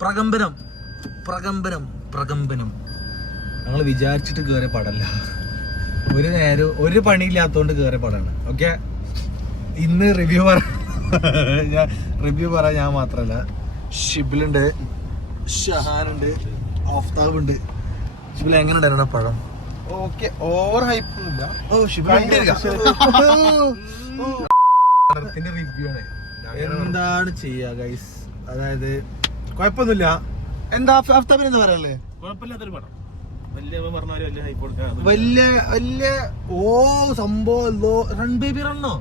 പ്രകമ്പനം പ്രകമ്പനം പ്രകമ്പനം ഞങ്ങൾ വിചാരിച്ചിട്ട് കയറിയ പടല്ല. ഒരു പണിയില്ലാത്തോണ്ട് കയറിയ പടമാണ്. ഓക്കെ, ഇന്ന് റിവ്യൂ പറയാൻ ഞാൻ മാത്രല്ല, ഷിബിലുണ്ട്, ഷഹാനുണ്ട്, ആഫ്താബ് ഉണ്ട്. ഷിബിൽ എങ്ങനെ ഉണ്ടായിരുന്നു പഴം? ഓക്കെ, ഓവർ ഹൈപ്പ് ഒന്നുമില്ല. റിവ്യൂ ആണ്. എന്താണ് ചെയ്യാ ഗൈസ്, അതായത് കുഴപ്പമൊന്നുമില്ല. എന്താ ആഫ്താബിന് എന്താ പറയാല്ലേ? കുഴപ്പമില്ലാത്തൊരു പടം. വലിയ സംഭവം റൺ ബേബി റണ്ണോ?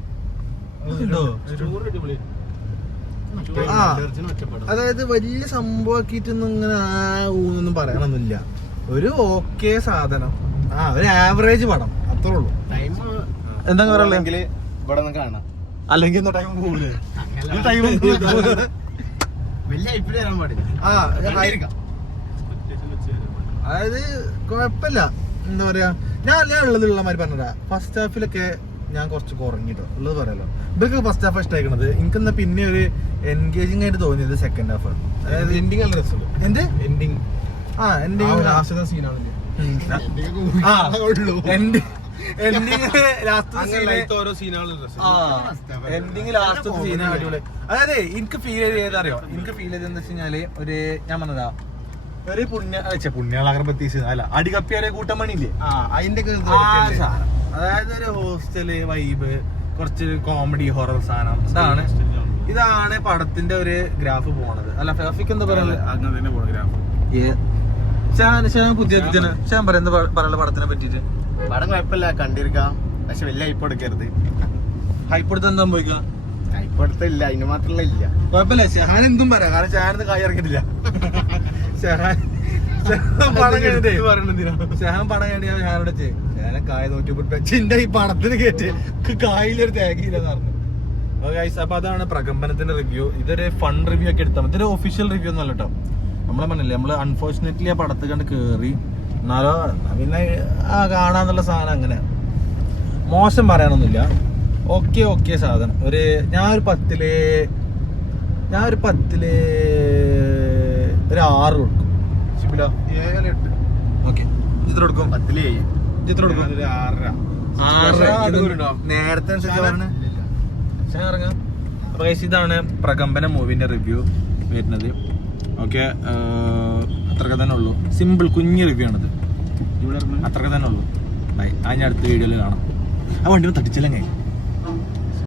അതായത് വലിയ സംഭവമാക്കിയിട്ടൊന്നും ഇങ്ങനെ ഊന്നൊന്നും പറയാനൊന്നുമില്ല. ഒരു ഓക്കെ സാധനം, ഒരു ആവറേജ് പടം, അത്രേ ഉള്ളൂ. എന്താ പറയാണെങ്കിൽ ഇവിടെ കാണാം, അല്ലെങ്കിൽ ടൈം പോകൂലേ? അതായത് കുഴപ്പമില്ല. എന്താ പറയാ, ഞാൻ ഉള്ള മാതിരി പറഞ്ഞതാ. ഫസ്റ്റ് ഹാഫിലൊക്കെ ഞാൻ കുറച്ച് കുറഞ്ഞിട്ടോ ഉള്ളത് പറയാലോ. ഇവർക്ക് ഫസ്റ്റ് ഹാഫ് ഇഷ്ടമായിക്കണത്. എനിക്കെന്നാ പിന്നെ ഒരു എൻഗേജിങ് ആയിട്ട് തോന്നിയത് സെക്കൻഡ് ഹാഫ്. അതായത് എൻഡിങ് നല്ല രസമുണ്ട്. എന്ത് എൻഡിങ് ലാസ്റ്റ് സീനാണ്. അതായത് എനിക്ക് ഫീൽ ചെയ്തറിയോ, എനിക്ക് ഫീൽ ചെയ്തെന്ന് വെച്ച് കഴിഞ്ഞാല് ഒരു ഞാൻ പറഞ്ഞതാ ഒരു പുണ്യാളാകർബത്തീസ് അല്ല അടികപ്പിയാലെ കൂട്ടം പണിയില്ലേ, അതിന്റെ അതായത് ഒരു ഹോസ്റ്റല് വൈബ്, കുറച്ച് കോമഡി ഹൊറർ സാധനം. ഇതാണ് പടത്തിന്റെ ഒരു ഗ്രാഫ് പോണത്. അല്ല ഫിക്ക് എന്താ പറയുന്നത്? പുതിയ പറയാനുള്ള പടത്തിനെ പറ്റിട്ട്. പടം കുഴപ്പമില്ല, കണ്ടിരിക്കാം. പക്ഷെ വലിയ ഹൈപ്പ് എടുക്കരുത്. ഹൈപ്പ് എടുത്ത് എന്താ പോയിക്കാം? ഹൈപ്പ് എടുത്തില്ല, അതിന് മാത്രമല്ല ഇല്ല. കുഴപ്പമില്ല, ഷഹാൻ എന്തും പറയാം. കാരണം ഷഹാൻ കായ് ഇറങ്ങിയിട്ടില്ല. ഷഹാൻ പടം കഴിഞ്ഞിട്ട് ഷഹാൻ ഷഹാനോട് ഷഹാനെ കായ 100 ഈ പടത്തിന് കേട്ട് കായിലൊരു തേങ്ങയില്ലെന്ന് പറഞ്ഞു. അപ്പൊ അതാണ് പ്രകമ്പനത്തിന്റെ റിവ്യൂ. ഇതൊരു ഫൺ റിവ്യൂ ഒക്കെ എടുത്താൽ മതി. ഇതൊരു ഒഫീഷ്യൽ റിവ്യൂ ഒന്നല്ല കേട്ടോ. നമ്മളെ പറഞ്ഞില്ലേ, നമ്മള് അൺഫോർച്ചുനേറ്റ്ലി ആ പടത്ത് കണ്ട് കേറി. എന്നാലോ പിന്നെ കാണാന്നുള്ള സാധനം അങ്ങനെ മോശം പറയാനൊന്നുമില്ല. ഓക്കെ സാധനം. ഞാനൊരു 10 ഒരു 6 കൊടുക്കും. ഓക്കെ, ചിത്രം കൊടുക്കും 10 ചിത്രം കൊടുക്കും 6 നേരത്തെ ഇറങ്ങാം. അപ്പൊ ഇതാണ് പ്രകമ്പന മൂവിന്റെ റിവ്യൂ വരുന്നത്. ഓക്കെ, അത്രക്കെ തന്നെ ഉള്ളൂ. സിമ്പിൾ കുഞ്ഞ് റിവ്യൂ ആണിത്. അത്രക്കെ തന്നെ ഉള്ളൂ. ബൈ. അതിന് അടുത്ത വീഡിയോയിൽ കാണാം. ആ വണ്ടി തട്ടിച്ചില്ലെങ്കിൽ